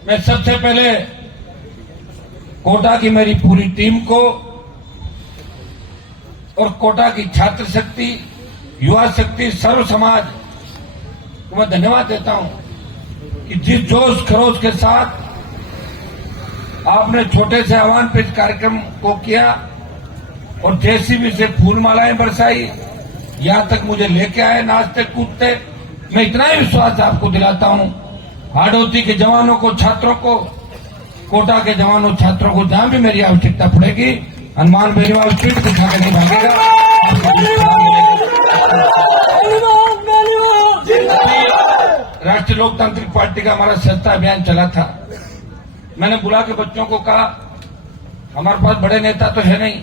मैं सबसे पहले कोटा की मेरी पूरी टीम को और कोटा की छात्र शक्ति, युवा शक्ति, सर्व समाज को मैं धन्यवाद देता हूं कि जिस जोश खरोश के साथ आपने छोटे से आह्वान पे इस कार्यक्रम को किया और जेसीबी से फूलमालाएं बरसाई, यहां तक मुझे लेके आए नाचते कूदते। मैं इतना ही विश्वास आपको दिलाता हूं, हाड़ौती के जवानों को, छात्रों को, कोटा के जवानों छात्रों को जहां भी मेरी आवश्यकता पड़ेगी, हनुमान बेनीवाल स्ट्रीट दिखा के नहीं भागेगा। राष्ट्रीय लोकतांत्रिक पार्टी का हमारा सस्ता अभियान चला था। मैंने बुला के बच्चों को कहा, हमारे पास बड़े नेता तो है नहीं,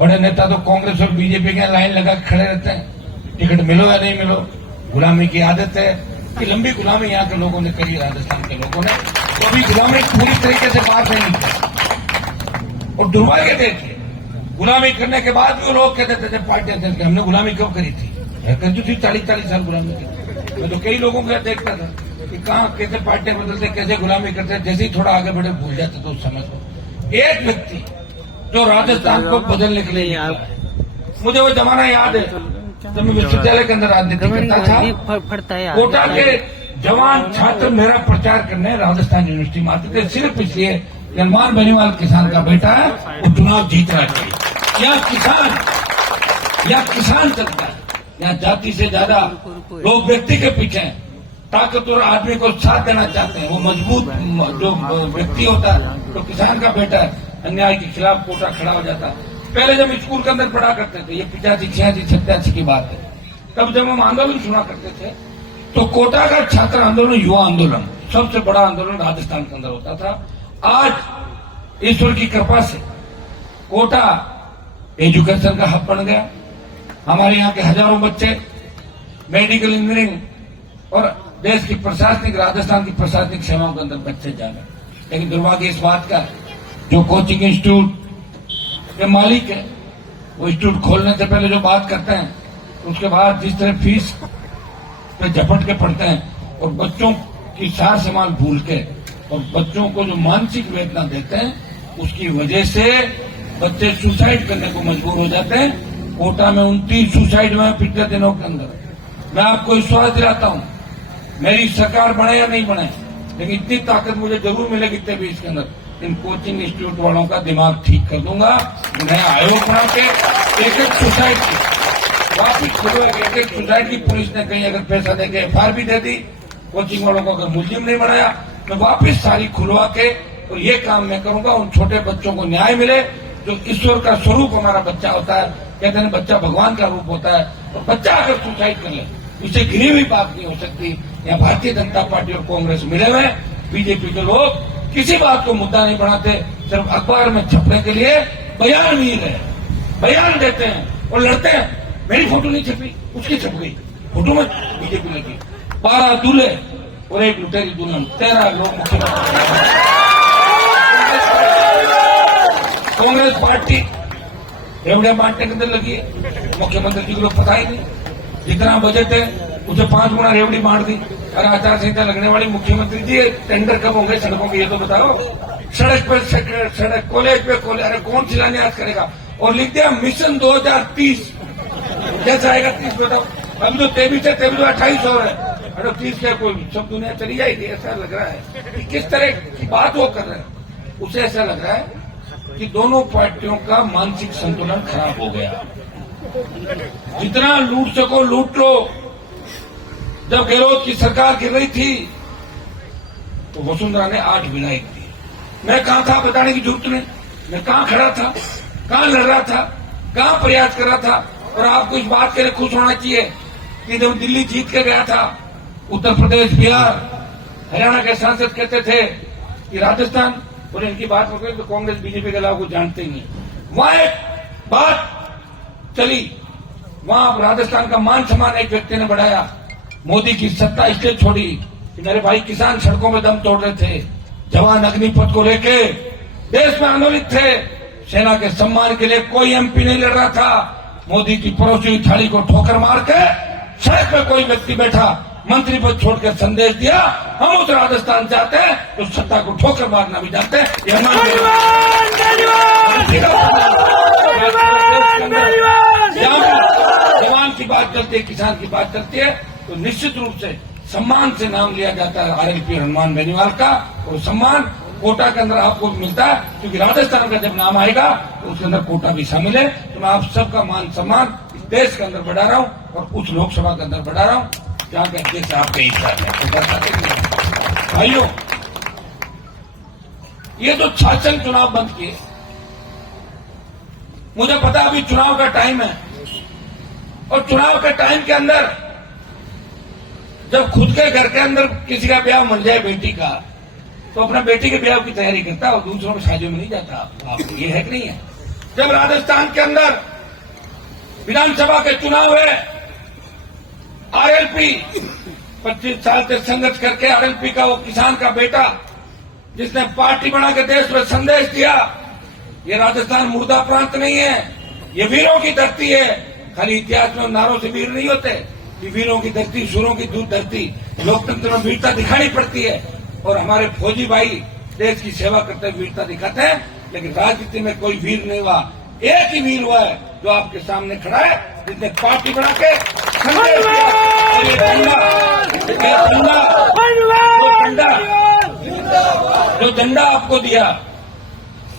बड़े नेता तो कांग्रेस और बीजेपी के लाइन लगा के खड़े रहते हैं, टिकट मिलो या नहीं मिलो। गुलामी की आदत है कि लंबी गुलामी यहाँ के लोगों ने करी, राजस्थान के लोगों ने, तो अभी गुलामी पूरी तरीके से बात नहीं की। और दुर्भाग्य देखिए, गुलामी करने के बाद भी वो लोग कहते थे पार्टी अध्यक्ष, हमने गुलामी कब करी थी? कर थी 40-40 साल गुलामी की। मैं तो कई लोगों को देखता था कि कहाँ कैसे पार्टियां बदलते, कैसे गुलामी करते, जैसे ही थोड़ा आगे बढ़े भूल जाते तो उस समय को। एक व्यक्ति जो राजस्थान को बदलने के लिए निकला है, मुझे वो जमाना याद है जब मैं विश्वविद्यालय के अंदर राजनीति करता था। कोटा के जवान छात्र मेरा प्रचार करने राजस्थान यूनिवर्सिटी में आते थे, सिर्फ इसलिए हनुमान बेनीवाल किसान का बेटा है, वो चुनाव जीत रहा है। यहाँ किसान चलता है, यहाँ जाति से ज्यादा लोग व्यक्ति के पीछे हैं। ताकतवर आदमी को साथ देना चाहते हैं, वो मजबूत जो व्यक्ति होता है तो किसान का बेटा है, अन्याय के खिलाफ कोटा खड़ा हो जाता है। पहले जब स्कूल के अंदर पढ़ा करते थे, ये 85, 86, 87 की बात है, तब जब हम आंदोलन सुना करते थे तो कोटा का छात्र आंदोलन, युवा आंदोलन सबसे बड़ा आंदोलन राजस्थान के अंदर होता था। आज ईश्वर की कृपा से कोटा एजुकेशन का हब बन गया। हमारे यहाँ के हजारों बच्चे मेडिकल इंजीनियरिंग और देश की प्रशासनिक, राजस्थान की प्रशासनिक सेवाओं के अंदर बच्चे जा रहे हैं। लेकिन दुर्भाग्य इस बात का, जो कोचिंग इंस्टीट्यूट के मालिक है, वो इंस्टीट्यूट खोलने से पहले जो बात करते हैं, उसके बाद जिस तरह फीस पे झपट के पढ़ते हैं और बच्चों की सार संभाल भूल के और बच्चों को जो मानसिक वेदना देते हैं, उसकी वजह से बच्चे सुसाइड करने को मजबूर हो जाते हैं। कोटा में 29 सुसाइड हुए पिछले दिनों के अंदर। मैं आपको विश्वास दिलाता हूं, मेरी सरकार बने या नहीं बने, लेकिन इतनी ताकत मुझे जरूर मिलेगी तभी इसके अंदर इन कोचिंग इंस्टीट्यूट वालों का दिमाग ठीक कर दूंगा। नया आयोग बना के एक सुसाइड की वापिस खोलो, एक सुसाइड की पुलिस ने कहीं अगर पैसा देके एफआईआर भी दे दी, कोचिंग वालों को अगर मुलजिम नहीं बनाया, मैं वापिस सारी खुलवा के और ये काम मैं करूंगा। उन छोटे बच्चों को न्याय मिले, जो ईश्वर का स्वरूप हमारा बच्चा होता है। कहते हैं बच्चा भगवान का रूप होता है, और बच्चा अगर सुसाइड कर ले, इसे घिरी हुई बात नहीं हो सकती। यहाँ भारतीय जनता पार्टी और कांग्रेस मिले हुए, बीजेपी के लोग किसी बात को मुद्दा नहीं बनाते, सिर्फ अखबार में छपने के लिए बयान भी है, बयान देते हैं और लड़ते हैं। मेरी फोटो नहीं छपी, उसकी छप गई, फोटो में बीजेपी लगी। 12 दूल्हे और एक लुटेरी दुल्हन, 13 लोग मुख्यमंत्री। कांग्रेस पार्टी रेवड़िया बांटने के अंदर लगी है, मुख्यमंत्री जी को पता ही नहीं। जितना बजट है उसे 5 गुना रेवड़ी बांट दी। अरे आचार संहिता लगने वाली मुख्यमंत्री जी, टेंडर कब होंगे सड़कों के, ये तो बताओ। सड़क पर सड़क, कॉलेज पे कॉलेज, अरे कौन शिलान्यास करेगा? और लिख दिया मिशन 2030, कैसा आएगा 30 बताओ? अभी तो 23 है, 28 और है, अरे 30 क्या कोई सब दुनिया चली जाएगी, ऐसा लग रहा है कि किस तरह की बात वो कर रहे हैं। उसे ऐसा लग रहा है कि दोनों पार्टियों का मानसिक संतुलन खराब हो गया। जितना लूट सको लूट लो। जब गहलोत की सरकार गिर रही थी तो वसुंधरा ने 8 विधायक दी। मैं कहां था बताने की जरूरत नहीं, मैं कहां खड़ा था, कहां लड़ रहा था, कहां प्रयास कर रहा था। और आपको इस बात के लिए खुश होना चाहिए कि जब दिल्ली जीत के गया था, उत्तर प्रदेश, बिहार, हरियाणा के सांसद कहते थे कि राजस्थान, और इनकी बात हो गई तो कांग्रेस बीजेपी के अलावा कुछ जानते ही नहीं। वहां एक बात चली, वहां राजस्थान का मान सम्मान एक व्यक्ति ने बढ़ाया। मोदी की सत्ता इसलिए छोड़ी कि मेरे भाई किसान सड़कों में दम तोड़ रहे थे, जवान अग्निपथ को लेके देश में आंदोलित थे, सेना के सम्मान के लिए कोई एमपी नहीं लड़ रहा था। मोदी की परोसी हुई थाली को ठोकर मार के सड़क पे कोई व्यक्ति बैठा, मंत्री पद छोड़कर संदेश दिया हम उस राजस्थान चाहते हैं तो सत्ता को ठोकर मारना भी जानते हैं। जवान की बात करती है, किसान की बात करती है, तो निश्चित रूप से सम्मान से नाम लिया जाता है आरएलपी हनुमान बेनीवाल का। और सम्मान कोटा के अंदर आपको मिलता है, क्योंकि राजस्थान का जब नाम आएगा तो उसके अंदर कोटा भी शामिल है। तो मैं आप सबका मान सम्मान इस देश के अंदर बढ़ा रहा हूं और उस लोकसभा के अंदर बढ़ा रहा हूं जहां का देश आपके हिस्सा है। भाइयों, ये जो शासन चुनाव बंद किए, मुझे पता है अभी चुनाव का टाइम है, और चुनाव के टाइम के अंदर जब खुद के घर के अंदर किसी का ब्याह मिल जाए बेटी का, तो अपना बेटी के ब्याह की तैयारी करता है और दूसरों में शादियों में नहीं जाता। आपको ये है कि नहीं है? जब राजस्थान के अंदर विधानसभा के चुनाव है, आरएलपी 25 साल से संघर्ष करके आरएलपी का वो किसान का बेटा जिसने पार्टी बना के देश में संदेश दिया, ये राजस्थान मुर्दा प्रांत नहीं है, ये वीरों की धरती है। खाली इतिहास में नारों से वीर नहीं होते, ये वीरों की धरती, सूरों की दूध धरती, लोकतंत्र में वीरता दिखानी पड़ती है। और हमारे फौजी भाई देश की सेवा करते हुए वीरता दिखाते हैं, लेकिन राजनीति में कोई वीर नहीं हुआ। एक ही वीर हुआ है जो आपके सामने खड़ा है, जिसने पार्टी बना के संदेश दिया। और ये जो झंडा आपको दिया,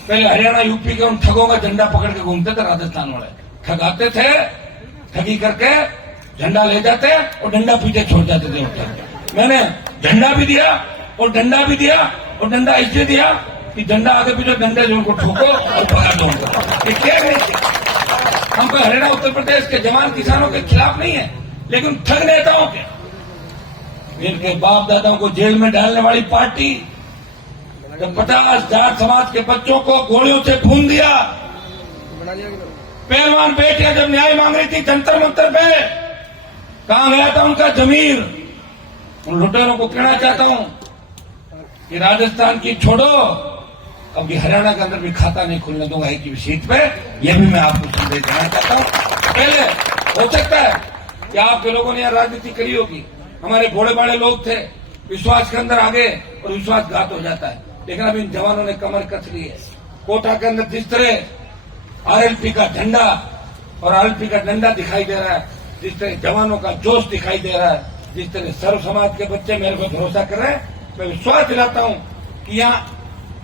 पहले हरियाणा यूपी के उन ठगों का झंडा पकड़ के घूमते थे राजस्थान वाले, ठगाते थे, ठगी करके झंडा ले जाते और डंडा पीछे छोड़ जाते थे उठकर। मैंने झंडा भी दिया और डंडा भी दिया, और डंडा इसलिए दिया कि झंडा आगे पीछे डंडे जो उनको ठोको और पकड़ दो उनको। ये क्या नहीं किया। हम कोई हरियाणा उत्तर प्रदेश के जवान किसानों के खिलाफ नहीं है, लेकिन ठग नेताओं के, जिनके बाप दादाओं को जेल में डालने वाली पार्टी, जब 50 जाट समाज के बच्चों को गोलियों से भून दिया, पहलवान बेटियां जब न्याय मांग रही थी जंतर मंतर पे, कहां गया था उनका जमीर? उन लुटेरों को कहना चाहता हूं कि राजस्थान की छोड़ो, अब ये हरियाणा के अंदर भी खाता नहीं खुलने दूंगा एक भी सीट पे। यह भी मैं आपको संदेश देना चाहता हूं। पहले हो सकता है कि आपके लोगों ने यहां राजनीति करी होगी, हमारे घोड़े बाड़े लोग थे, विश्वास के अंदर आ गए और विश्वासघात हो जाता है। लेकिन अब इन जवानों ने कमर कस ली है। कोटा के अंदर जिस तरह आरएलपी का झंडा और आरएलपी का डंडा दिखाई दे रहा है, जिस तरह जवानों का जोश दिखाई दे रहा है, जिस तरह सर्व समाज के बच्चे मेरे को भरोसा कर रहे हैं, मैं विश्वास दिलाता हूं कि यहाँ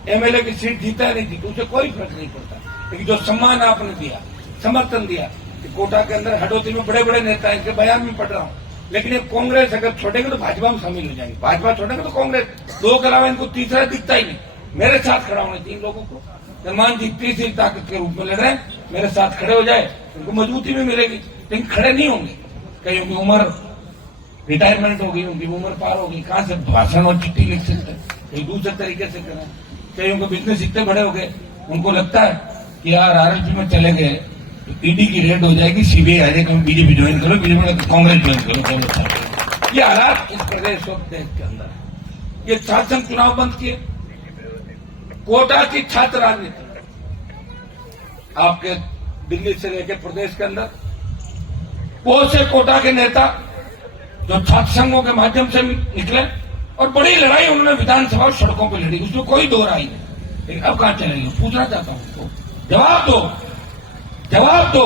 एमएलए की सीट जीता है नहीं जीती, उसे कोई फर्क नहीं पड़ता। लेकिन जो सम्मान आपने दिया, समर्थन दिया, कि कोटा के अंदर हडोती में बड़े बड़े नेता हैं, इनके बयान में पढ़ रहा हूं, लेकिन ये कांग्रेस अगर छोड़ेंगे तो भाजपा में शामिल हो जाएंगे, भाजपा छोड़ेंगे तो कांग्रेस, दो के अलावा इनको तीसरा दिखता ही नहीं। मेरे साथ खड़ा होने चाहिए लोगों को। हनुमान जी तीसरी ताकत के रूप में लड़ रहे हैं, मेरे साथ खड़े हो जाए, उनको मजबूती भी मिलेगी, लेकिन खड़े नहीं होंगे। कहीं उनकी उम्र रिटायरमेंट होगी, उनकी उम्र पार होगी, कहां से भाषण और चिट्ठी लिख सकते हैं, कहीं दूसरे तरीके से करें। कहीं उनको बिजनेस इतने बड़े हो गए, उनको लगता है कि यार आरएलपी में चले गए तो ईडी की रेड हो जाएगी, सीबीआई आ जाएगी, बीजेपी ज्वाइन करो, बीजेपी कांग्रेस ज्वाइन करो। ये हालात इस प्रदेश और देश के अंदर। ये शासन चुनाव बंद किए, कोटा की छात्र राजनीति आपके दिल्ली से लेकर प्रदेश के अंदर बहुत से कोटा के नेता जो छात्र संघों के माध्यम से निकले और बड़ी लड़ाई उन्होंने विधानसभा और सड़कों पर लड़ी, उसमें कोई दो राय नहीं। लेकिन अब कहां चलेंगे? पूछना चाहता हूं, तो जवाब दो, जवाब दो।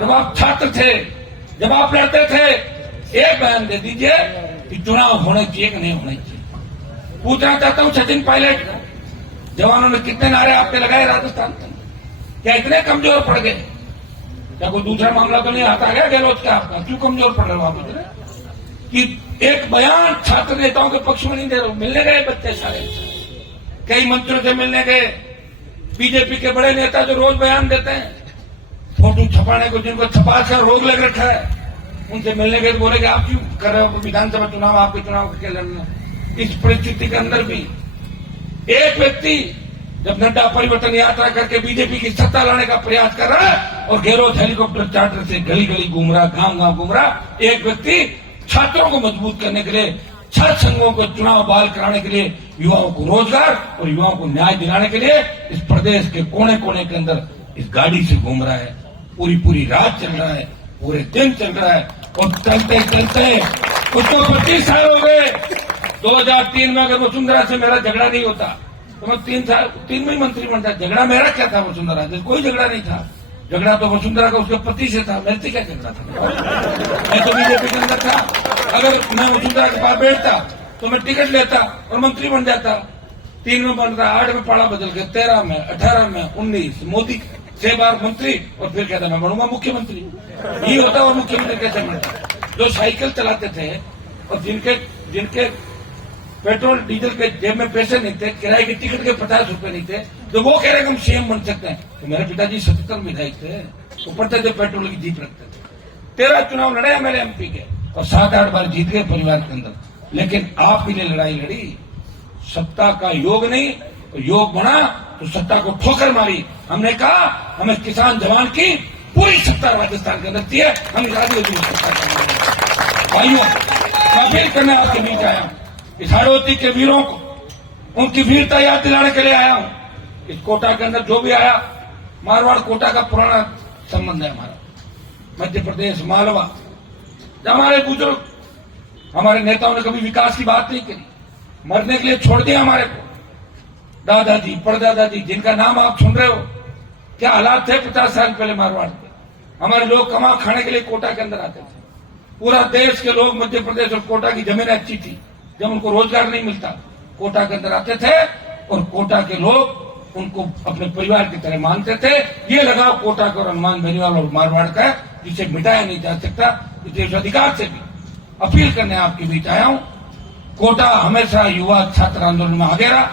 जब आप छात्र थे, जब आप लड़ते थे, एक बयान दे दीजिए कि चुनाव होने चाहिए कि नहीं होने चाहिए। पूछना चाहता हूं सचिन पायलट, जवानों ने कितने नारे आपके लगाए राजस्थान में? क्या इतने कमजोर पड़ गए? क्या कोई दूसरा मामला तो नहीं आता गया गहलोत का आपका? क्यों कमजोर पड़ रहे हो आप इतने कि एक बयान छात्र नेताओं के पक्ष में नहीं दे रहे हो? मिलने गए बच्चे सारे, कई मंत्रियों से मिलने गए, बीजेपी के बड़े नेता जो रोज बयान देते हैं, फोटो छपाने को जिनको छपा कर रोग लग रखा है, उनसे मिलने गए तो बोले कि आप क्यों कर रहे हो विधानसभा चुनाव, आपके चुनाव के लड़ना। इस परिस्थिति के अंदर भी एक व्यक्ति जब नड्डा परिवर्तन यात्रा करके बीजेपी की सत्ता लाने का प्रयास कर रहा है और गहलोत हेलीकॉप्टर चार्टर से गली गली घूम रहा, गांव गांव घूम रहा, एक व्यक्ति छात्रों को मजबूत करने के लिए, छात्र संघों को चुनाव बहाल कराने के लिए, युवाओं को रोजगार और युवाओं को न्याय दिलाने के लिए इस प्रदेश के कोने कोने के अंदर इस गाड़ी से घूम रहा है। पूरी पूरी रात चल रहा है, पूरे दिन चल रहा है और चलते चलते उसको 25 साल हो गए। 2003 में अगर वसुंधरा से मेरा झगड़ा नहीं होता तो मैं 3 में ही मंत्री बनता। झगड़ा मेरा क्या था वसुंधरा से? कोई झगड़ा नहीं था। झगड़ा तो वसुंधरा का उसके पति से था, मेरे से क्या झगड़ा था? मैं तो बीजेपी के अंदर था। अगर मैं वसुंधरा के पास बैठता तो मैं टिकट लेता और मंत्री बन जाता। 3 में बन रहा, 8 में पाड़ा बदल के 13 में, 18 में, 19 मोदी 6 बार मंत्री और फिर कहता मैं बनूंगा मुख्यमंत्री। ये होता और मुख्यमंत्री कैसे बनता? जो साइकिल चलाते थे और जिनके पेट्रोल डीजल के जेब में पैसे नहीं थे, किराए के टिकट के 50 रुपए नहीं थे, तो वो कह रहे कि हम सीएम बन सकते हैं। तो मेरे पिताजी 77 विधायक थे, वो पढ़ते थे, पेट्रोल की जीप रखते थे। 13 चुनाव लड़े मेरे एमपी के और 7-8 बार जीत गए परिवार के अंदर। लेकिन आपके लिए लड़ाई लड़ी, सत्ता का योग नहीं, तो योग बना तो सत्ता को ठोकर मारी। हमने कहा हमें किसान जवान की पूरी सत्ता राजस्थान के अंदर चाहिए, हम राजनीति में सत्ता भाइयों मैं अपील करने आपके बीच आया। इस हाड़ौती के वीरों को उनकी वीरता याद दिलाने के लिए आया हूं। इस कोटा के अंदर जो भी आया, मारवाड़ कोटा का पुराना संबंध है हमारा। मध्य प्रदेश, मालवा, हमारे बुजुर्ग, हमारे नेताओं ने कभी विकास की बात नहीं करी, मरने के लिए छोड़ दिया हमारे को। दादाजी, परदादाजी, जिनका नाम आप सुन रहे हो, क्या हालात थे 50 साल पहले मारवाड़ के? हमारे लोग कमा खाने के लिए कोटा के अंदर आते थे। पूरा देश के लोग मध्य प्रदेश और कोटा की जमीनें अच्छी थी, जब उनको रोजगार नहीं मिलता कोटा के अंदर आते थे और कोटा के लोग उनको अपने परिवार की तरह मानते थे। ये लगाव कोटा का और हनुमान बेनीवाल और मारवाड़ का, जिसे मिटाया नहीं जा सकता। इस अधिकार से भी अपील करने आपके बीच आया हूं। कोटा हमेशा युवा छात्र आंदोलन में आगे रहा।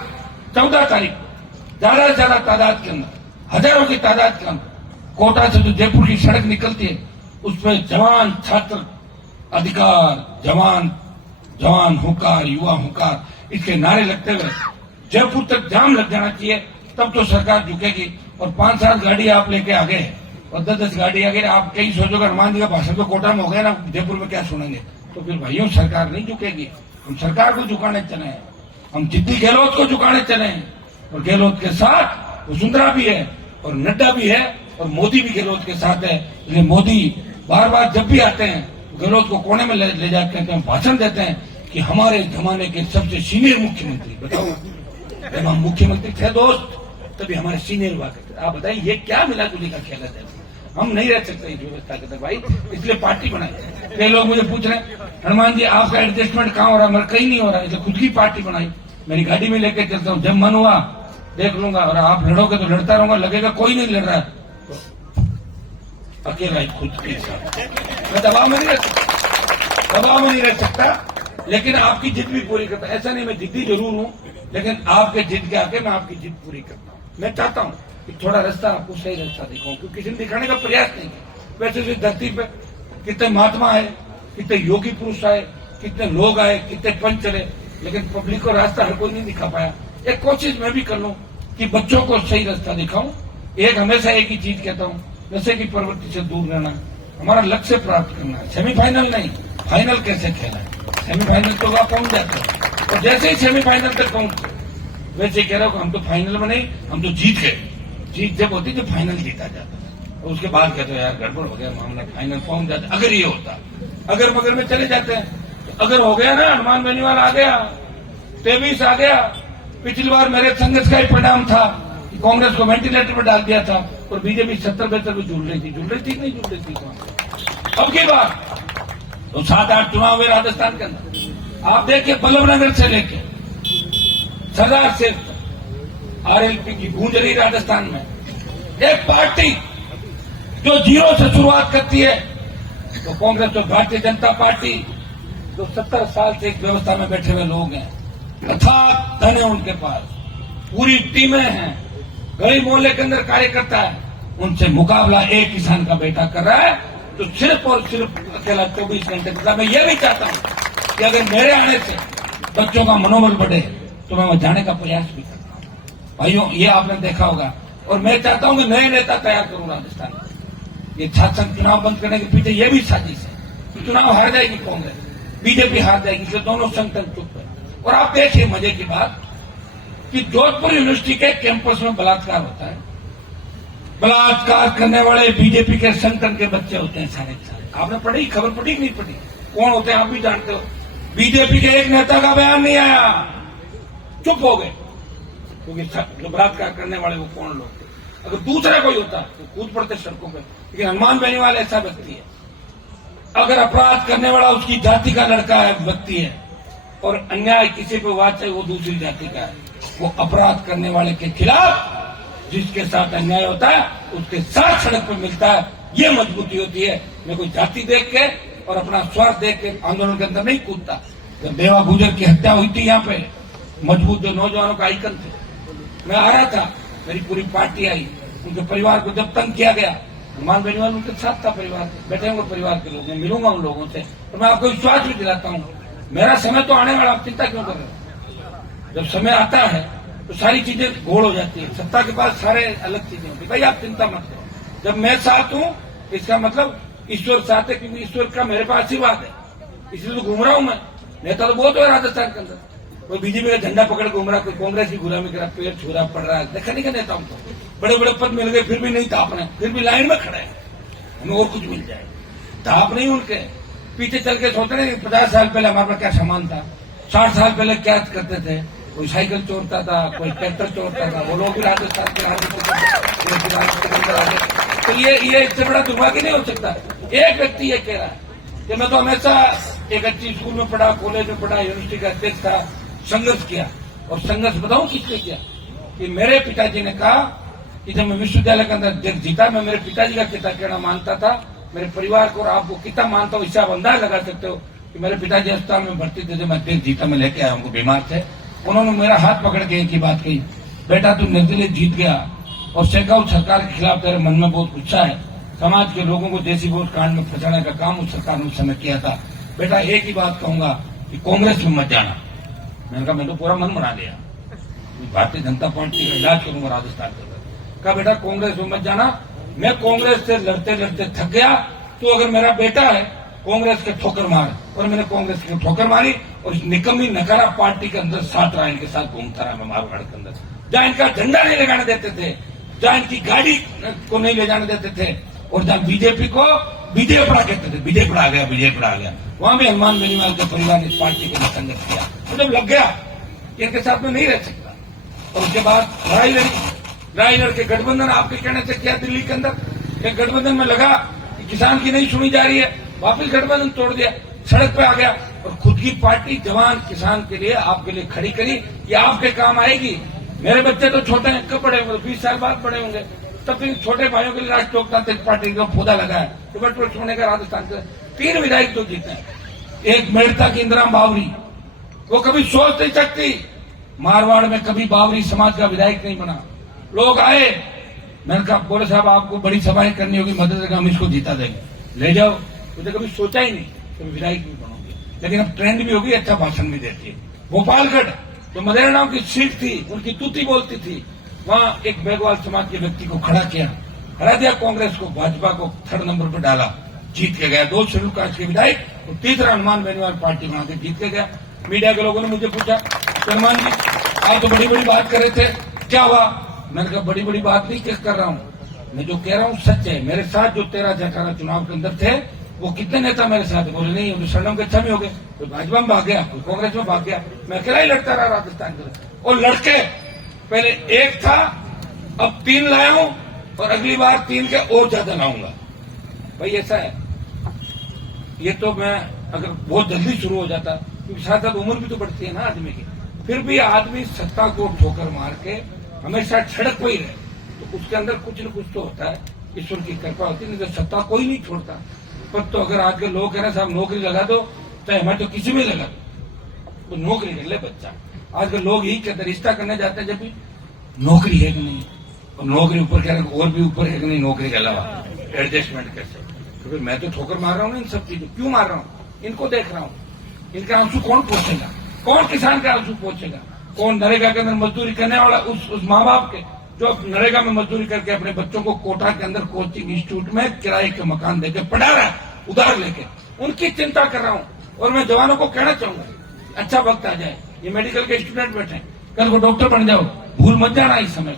14 तारीख को ज्यादा से ज्यादा तादाद के अंदर, हजारों की तादाद के अंदर कोटा से जो जयपुर की सड़क निकलती है, उसमें जवान छात्र अधिकार, जवान जवान हुंकार, युवा हुंकार, इसके नारे लगते हुए जयपुर तक जाम लग जाना चाहिए, तब तो सरकार झुकेगी। और 5-7 गाड़ी आप लेके आ गए और 10-10 गाड़ी आ गए, आप कहीं सोचोगे हनुमान जी का भाषण तो कोटा में हो गया ना, जयपुर में क्या सुनेंगे? तो फिर भाइयों सरकार नहीं झुकेगी। हम सरकार को झुकाने चले हैं, हम जिद्दी गहलोत को झुकाने चले हैं। और गहलोत के साथ वसुंधरा भी है और नड्डा भी है और मोदी भी गहलोत के साथ है। इसलिए मोदी बार बार जब भी आते हैं गहलोत को कोने में ले जाते हैं, भाषण देते हैं कि हमारे जमाने के सबसे सीनियर मुख्यमंत्री। बताओ, जब हम मुख्यमंत्री थे दोस्त, तभी हमारे सीनियर हुआ करते। आप बताइए ये क्या मिला जुली का खेल है? हम नहीं रह सकते इस व्यवस्था के तक भाई, इसलिए पार्टी बनाई। कई लोग मुझे पूछ रहे हैं हनुमान जी आपका एडजस्टमेंट कहाँ हो रहा है? मेरा कहीं नहीं हो रहा है, इसलिए खुद की पार्टी बनाई। मेरी गाड़ी में लेके चलता हूँ, जब मन हुआ देख लूंगा, और आप लड़ोगे तो लड़ता रहूंगा, लगेगा कोई नहीं लड़ रहा है तो अकेला ही खुद के साथ। मैं दबाव में नहीं रह सकता, दबाव में नहीं रह सकता, लेकिन आपकी जिद भी पूरी करता। ऐसा नहीं मैं जिद्दी जरूर हूं, लेकिन आपके जिद के आके मैं आपकी जिद पूरी करता हूं। मैं चाहता हूं कि थोड़ा रास्ता आपको सही रास्ता दिखाऊं, क्योंकि किसी ने दिखाने का प्रयास नहीं किया। वैसे इस धरती पे कितने महात्मा आए, कितने योगी पुरुष आए, कितने लोग आए, कितने पंच चले, लेकिन पब्लिक को रास्ता हर कोई नहीं दिखा पाया। एक कोशिश मैं भी कर लूं कि बच्चों को सही रास्ता दिखाऊं। एक हमेशा एक ही चीज कहता हूं, नशे की प्रवृत्ति से दूर रहना, हमारा लक्ष्य प्राप्त करना है। सेमीफाइनल नहीं, फाइनल कैसे खेला है? सेमीफाइनल तो आप पहुंच जाते हैं, और जैसे ही सेमीफाइनल तक पहुंचते वैसे कह रहा हूं हम तो फाइनल में नहीं, हम तो जीत गए। जीत जब होती तो फाइनल जीता जाता, और उसके बाद कहते हो यार गड़बड़ हो गया मामला, फाइनल पहुंच जाता। अगर ये होता, अगर मगर में चले जाते हैं, तो अगर हो गया ना, हनुमान बेनीवाल आ गया, 23 आ गया। पिछली बार मेरे संघर्ष का ही परिणाम था कि कांग्रेस को वेंटिलेटर पर डाल दिया था और बीजेपी 70-72 में झूल रही थी नहीं झूल रही थी। अब की बात तो 7-8 चुनाव हुए राजस्थान के अंदर। आप देखिए बल्लभनगर से लेके सरदार से आरएलपी की गूंज रही राजस्थान में। एक पार्टी जो 0 से शुरुआत करती है तो कांग्रेस, तो भारतीय जनता पार्टी, जो 70 साल से एक व्यवस्था में बैठे हुए लोग हैं, अर्थात धन है उनके पास, पूरी टीमें हैं, गली मोहल्ले के अंदर कार्यकर्ता है, उनसे मुकाबला एक किसान का बेटा कर रहा है, तो सिर्फ और सिर्फ अकेला 24 घंटे का। मैं ये भी चाहता हूं कि अगर मेरे आने से बच्चों का मनोबल बढ़े तो मैं वहां जाने का प्रयास भी करता हूं। भाइयों ये आपने देखा होगा, और मैं चाहता हूं कि नए नेता तैयार करूं राजस्थान में। ये छात्र संघ चुनाव बंद करने के पीछे ये भी साजिश है। चुनाव हार जाएगी कांग्रेस, बीजेपी हार जाएगी, इसलिए दोनों संगठन चुप है। और आप देखिए मजे की बात कि जोधपुर यूनिवर्सिटी के कैंपस में बलात्कार होता है। बलात्कार करने वाले बीजेपी के संगठन के बच्चे होते हैं सारे। आपने पढ़ी, खबर पढ़ी कि नहीं पढ़ी? कौन होते हैं आप भी जानते हो। बीजेपी के एक नेता का बयान नहीं आया, चुप हो गए, क्योंकि जो बलात्कार करने वाले वो कौन लोग थे। अगर दूसरा कोई होता तो कूद पड़ते सड़कों पे, लेकिन हनुमान बेनीवाल ऐसा व्यक्ति है। अगर अपराध करने वाला उसकी जाति का लड़का है, व्यक्ति है, और अन्याय किसी पे हुआ चाहे वो दूसरी जाति का है, वो अपराध करने वाले के खिलाफ जिसके साथ अन्याय होता है उसके साथ सड़क पर मिलता है। ये मजबूती होती है। मैं कोई जाति देख के और अपना स्वार्थ देख के आंदोलन के अंदर नहीं कूदता। जब देवा गुजर की हत्या हुई थी यहाँ पे, मजबूत जो नौजवानों का आइकन थे, मैं आ रहा था, मेरी पूरी पार्टी आई, उनके परिवार को जब तंग किया गया, हनुमान बेनीवाल उनके साथ था, परिवार बैठे हुए परिवार के लोग, मैं मिलूंगा उन लोगों से, तो मैं आपको विश्वास भी दिलाता हूँ मेरा समय तो आने वाला, आप चिंता क्यों कर रहे हो। जब समय आता है तो सारी चीजें घोल हो जाती है, सत्ता के पास सारे अलग चीजें होती है। भाई आप चिंता मत करो, जब मैं साथ हूं इसका मतलब ईश्वर साथ है, क्योंकि ईश्वर का मेरे पास आशीर्वाद है, इसलिए तो घूम रहा हूं मैं। नेता तो बहुत हो राजस्थान के अंदर, कोई बीजेपी का झंडा पकड़ घूम रहा, कोई कांग्रेस की गुलामी करा, पेड़ छू रहा, पड़ रहा है, देखा नहीं का नेता उनको बड़े बड़े पद मिल गए, फिर भी नहीं तापने, फिर भी लाइन में खड़े हैं, हमें और कुछ मिल जाए, ताप नहीं उनके। पीछे चल के सोचते रहे 50 साल पहले हमारे पास क्या सामान था, 60 साल पहले क्या करते थे, कोई साइकिल चोरता था, कोई ट्रैक्टर चोरता था, वो लोग भी राजस्थान के तो ये इससे बड़ा दुर्भाग्य नहीं हो सकता। एक व्यक्ति ये कह रहा है कि मैं तो हमेशा एक अच्छी स्कूल में पढ़ा, कॉलेज में पढ़ा, यूनिवर्सिटी का अध्यक्ष था, संघर्ष किया। और संघर्ष बताऊं किसने किया, कि मेरे पिताजी ने कहा कि जब मैं विश्वविद्यालय के अंदर अध्यक्ष जीता, मैं मेरे पिताजी का कितना कहना मानता था, मेरे परिवार को और आपको कितना मानता हूं, इससे आप अंदाज लगा सकते हो कि मेरे पिताजी अस्पताल में भर्ती थे, जब मैं अध्यक्ष जीता, मैं लेके आया उनको, बीमार थे, उन्होंने मेरा हाथ पकड़ के एक ही बात कही, बेटा तू निर्दलीय जीत गया और शेखावत सरकार के खिलाफ तेरे मन में बहुत गुस्सा है, समाज के लोगों को देसी वोट कांड में फंसाने का काम उस सरकार ने उस समय किया था, बेटा एक ही बात कहूंगा कि कांग्रेस में मत जाना। मैंने कहा मैं तो पूरा मन बना लिया, भारतीय जनता पार्टी का इलाज करूंगा राजस्थान के अंदर। कहा बेटा कांग्रेस में मत जाना, मैं कांग्रेस से लड़ते लड़ते थक गया, तू अगर मेरा बेटा है कांग्रेस के ठोकर मार। और मैंने कांग्रेस की ठोकर मारी और इस निकम्मी नकारा पार्टी के अंदर साथ रहा, इनके साथ घूमता रहा मैं मारवाड़ के अंदर, जहां इनका झंडा नहीं लगाने देते थे, जहां इनकी गाड़ी को नहीं ले जाने देते थे, और जहां बीजेपी को बीजेपड़ा कहते थे, बीजेपड़ा आ गया, बीजेपड़ा आ गया, वहां भी हनुमान बेनीवाल के परिवार ने इस पार्टी के लिए संघर्ष किया। तो जब लग गया इनके साथ में नहीं रह सकता, और उसके बाद लड़ाई लड़के गठबंधन आपके कहने से किया दिल्ली के अंदर, एक गठबंधन में लगा कि किसान की नहीं सुनी जा रही है, वापिस गठबंधन तोड़ दिया, सड़क पे आ गया और खुद की पार्टी जवान किसान के लिए आपके लिए खड़ी करी। ये आपके काम आएगी। मेरे बच्चे तो छोटे हैं, कब बड़े होंगे, 20 साल बाद बड़े होंगे, तब इन छोटे भाइयों के लिए राष्ट्रीय लोकतांत्रिक पार्टी का पौधा लगा है, वर्ष होने का राजस्थान के 3 विधायक तो जीते हैं। एक मेड़ता की इंदिरा बावरी, वो कभी सोच नहीं सकती, मारवाड़ में कभी बावरी समाज का विधायक नहीं बना। लोग आए, मैंने कहा बोले साहब आपको बड़ी सभाएं करनी होगी, मदद हम इसको जीता देंगे, ले जाओ। मुझे कभी सोचा ही नहीं कभी विधायक भी बनोगे, लेकिन अब ट्रेंड भी होगी, अच्छा भाषण भी देती है। गोपालगढ़ जो मदेरा नाम की सीट थी, उनकी तूती बोलती थी, वहां एक बेगवाल समाज के व्यक्ति को खड़ा दिया कांग्रेस को, भाजपा को 3rd नंबर पर डाला, जीत के गया। 2 शेड्यूल कास्ट के विधायक और 3रा हनुमान बेनीवाल पार्टी बना के जीत के गया। मीडिया के लोगों ने मुझे पूछा सलमान जी आज तो बड़ी बड़ी बात कर रहे थे, क्या हुआ? मैंने कहा बड़ी बड़ी बात नहीं कर रहा हूं, मैं जो कह रहा हूं सच है। मेरे साथ जो 13-18 चुनाव के अंदर थे वो कितने नेता मेरे साथ? बोले नहीं, वो शरणों के 6 में हो गए, कोई भाजपा में भाग गया, कोई कांग्रेस में भाग गया, मैं अकेला ही लड़ता रहा राजस्थान के। और लड़के पहले 1 था, अब 3 लाया हूं और अगली बार 3 के और ज्यादा लाऊंगा। भाई ऐसा है, ये तो मैं अगर बहुत जल्दी शुरू हो जाता, क्योंकि साथ साथ उम्र भी तो बढ़ती है ना आदमी की, फिर भी आदमी सत्ता को ठोकर मार के हमेशा सड़क पर ही रहे, तो उसके अंदर कुछ न कुछ तो होता है, ईश्वर की कृपा होती है, नहीं तो सत्ता कोई नहीं छोड़ता। पर तो अगर आज के लोग कह रहे हैं साहब नौकरी लगा दो, चाहे हमें तो किसी में लगा दो, तो नौकरी कर ले बच्चा। आज के लोग यही कहते, रिश्ता करने जाते हैं जब भी नौकरी है कि नहीं, और नौकरी ऊपर कह रहे हैं और भी ऊपर है कि नहीं, नौकरी के अलावा एडजस्टमेंट कैसे? तो फिर मैं तो ठोकर मार रहा हूँ इन सब चीजों, क्यों मार रहा हूँ? इनको देख रहा हूँ, इनका आंसू कौन पोछेगा? कौन किसान का आंसू पोछेगा? कौन नरेगा के अंदर मजदूरी करने वाला उस माँ बाप के जो नरेगा में मजदूरी करके अपने बच्चों को कोटा के अंदर कोचिंग इंस्टीट्यूट में किराए के मकान देके पढ़ा रहा है उधार लेके, उनकी चिंता कर रहा हूं। और मैं जवानों को कहना चाहूंगा अच्छा वक्त आ जाए, ये मेडिकल के स्टूडेंट बैठे, कल को डॉक्टर बन जाओ, भूल मत जाना इस समय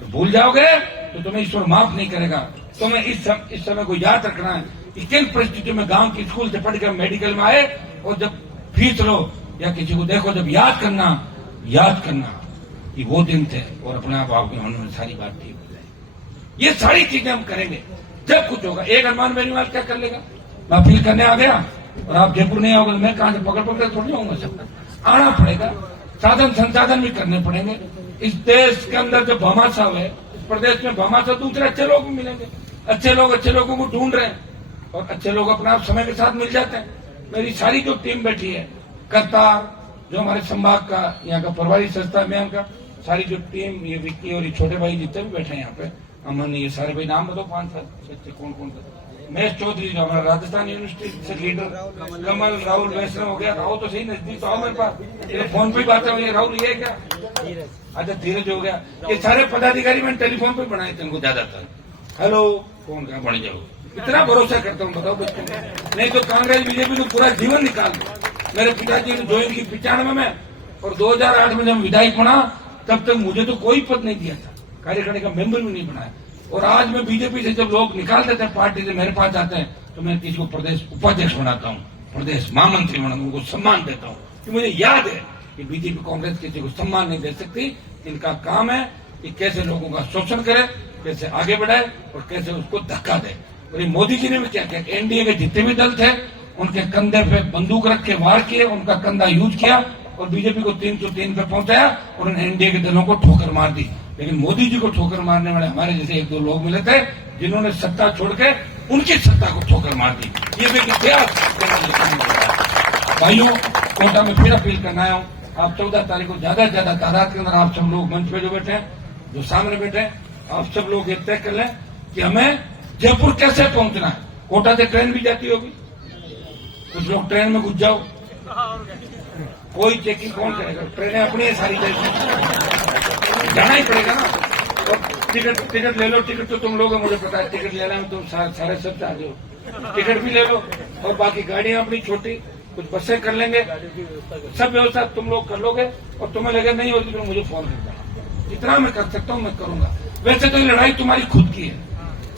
तो भूल जाओगे तो तुम्हें ईश्वर माफ नहीं करेगा। तुम्हें इस समय को याद रखना है कि किन परिस्थितियों में गांव की स्कूल से पढ़कर मेडिकल में आए, और जब फीस लो या किसी को देखो, जब याद करना कि वो दिन थे और अपने आप आपके मन में सारी बात ठीक हो जाएगी। ये सारी चीजें हम करेंगे जब कुछ होगा। एक हनुमान बेनीवाल क्या कर लेगा? मैं अपील करने आ गया और आप जयपुर नहीं आओगे, मैं कहां से पकड़ थोड़ी आऊंगा। सब आना पड़ेगा, साधन संसाधन भी करने पड़ेंगे। इस देश के अंदर जो भामाशाह है, इस प्रदेश में भामाशाह, दूसरे अच्छे लोग भी मिलेंगे। अच्छे लोगों को ढूंढ रहे हैं और अच्छे लोग अपने आप समय के साथ मिल जाते हैं। मेरी सारी जो टीम बैठी है, करतार जो हमारे संभाग का यहाँ का प्रभारी संस्था अभियान का, सारी जो टीम, ये विक्की और ये छोटे भाई जितने भी बैठे हैं यहाँ पे, अमन, ये सारे भाई नाम बताओ 5-7 बच्चे कौन कौन थे। महेश चौधरी जो हमारा राजस्थान यूनिवर्सिटी से लीडर, कमल, राहुल वैष्णव हो गया, राहुल तो सही नजदीक तो आओ मेरे पास, ये फोन पे बात है। राहुल ये क्या, अच्छा धीरज हो गया। ये सारे पदाधिकारी मैंने टेलीफोन पे बनाए थे उनको ज्यादातर। हेलो, कौन कहा बढ़ जाओ, इतना भरोसा करता हूँ, बताओ बच्चों को। नहीं तो कांग्रेस बीजेपी को पूरा जीवन निकाल दो। मेरे पिताजी ने ज्वाइन की 95 में और 2008 में जब विधायक बना तब तक मुझे तो कोई पद नहीं दिया था, कार्यकारिणी का मेंबर भी नहीं बनाया। और आज मैं बीजेपी से जब लोग निकाल देते हैं पार्टी से, मेरे पास आते हैं, तो मैं किसी को प्रदेश उपाध्यक्ष बनाता हूँ, प्रदेश महामंत्री बनाता हूँ, उनको सम्मान देता हूँ। कि मुझे याद है कि बीजेपी कांग्रेस किसी को सम्मान नहीं दे सकती। इनका काम है कि कैसे लोगों का शोषण करे, कैसे आगे बढ़ाए और कैसे उसको धक्का दे। और ये मोदी जी ने भी क्या किया, एनडीए के जितने भी दल थे उनके कंधे पे बंदूक रख के वार किए, उनका कंधा यूज किया और बीजेपी को 303 पे पहुंचाया और उन एनडीए के दलों को ठोकर मार दी। लेकिन मोदी जी को ठोकर मारने वाले हमारे जैसे 1-2 लोग मिले थे जिन्होंने सत्ता छोड़ के उनकी सत्ता को ठोकर मार दी। ये भी इतिहास भाइयों, कोटा में फिर अपील करना आया हूँ। आप 14 तारीख को ज्यादा से ज्यादा तादाद के अंदर आप सब लोग मंच पे जो बैठे हैं, जो सामने बैठे हैं, आप सब लोग ये तय कर लें कि हमें जयपुर कैसे पहुंचना है। कोटा से ट्रेन भी जाती होगी, कुछ लोग ट्रेन में घुस जाओ, कोई चेकिंग कौन करेगा? ट्रेनें अपनी है सारी, जाना ही पड़ेगा ना। और टिकट ले लो, टिकट तो तुम लोग मुझे पता है, टिकट लेने में तुम सारे सब चाहते हो, टिकट भी ले लो। और बाकी गाड़ियां अपनी छोटी, कुछ बसें कर लेंगे, सब व्यवस्था तुम लोग कर लोगे। और तुम्हें लगे नहीं होगी तो मुझे फोन कर देना, जितना मैं कर सकता हूँ मैं करूंगा। वैसे तो ये लड़ाई तुम्हारी खुद की है,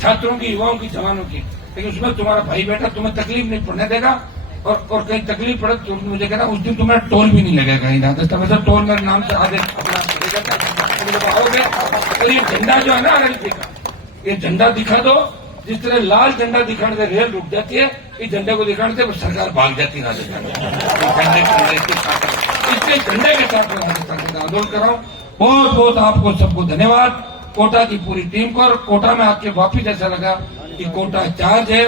छात्रों की, युवाओं की, जवानों की, लेकिन उसमें तुम्हारा भाई बेटा तुम्हें तकलीफ नहीं पड़ने देगा। और कहीं तकलीफ पड़े तो मुझे कहना उस दिन तुम्हें टोल भी नहीं लगेगा कहीं राजस्थान में। टोल मेरे नाम से आगे आओगे। तो ये झंडा जो है ना अगर दिखा, ये झंडा दिखा दो, जिस तरह लाल झंडा दिखाने से रेल रुक जाती है, इस झंडे को दिखाने से सरकार भाग जाती है राजस्थान में। इसलिए झंडे के साथ मैं राजस्थान का आंदोलन कर रहा हूँ। बहुत बहुत आपको सबको धन्यवाद, कोटा की पूरी टीम को। और कोटा में आके वापिस ऐसा लगा कि कोटा चार्ज है,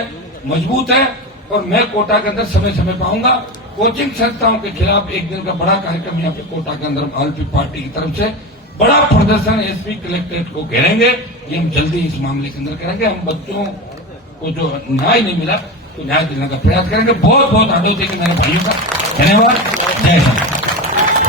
मजबूत है और मैं कोटा के अंदर समय समय पर आऊंगा। कोचिंग संस्थाओं के खिलाफ एक दिन का बड़ा कार्यक्रम यहाँ पे कोटा के अंदर आलपी पार्टी की तरफ से बड़ा प्रदर्शन एसपी कलेक्ट्रेट को घेरेंगे। ये हम जल्दी इस मामले के अंदर करेंगे। हम बच्चों को जो न्याय नहीं मिला तो न्याय देने का प्रयास करेंगे। बहुत बहुत आदर देंगे मेरे भाइयों का। धन्यवाद। जय हिंद।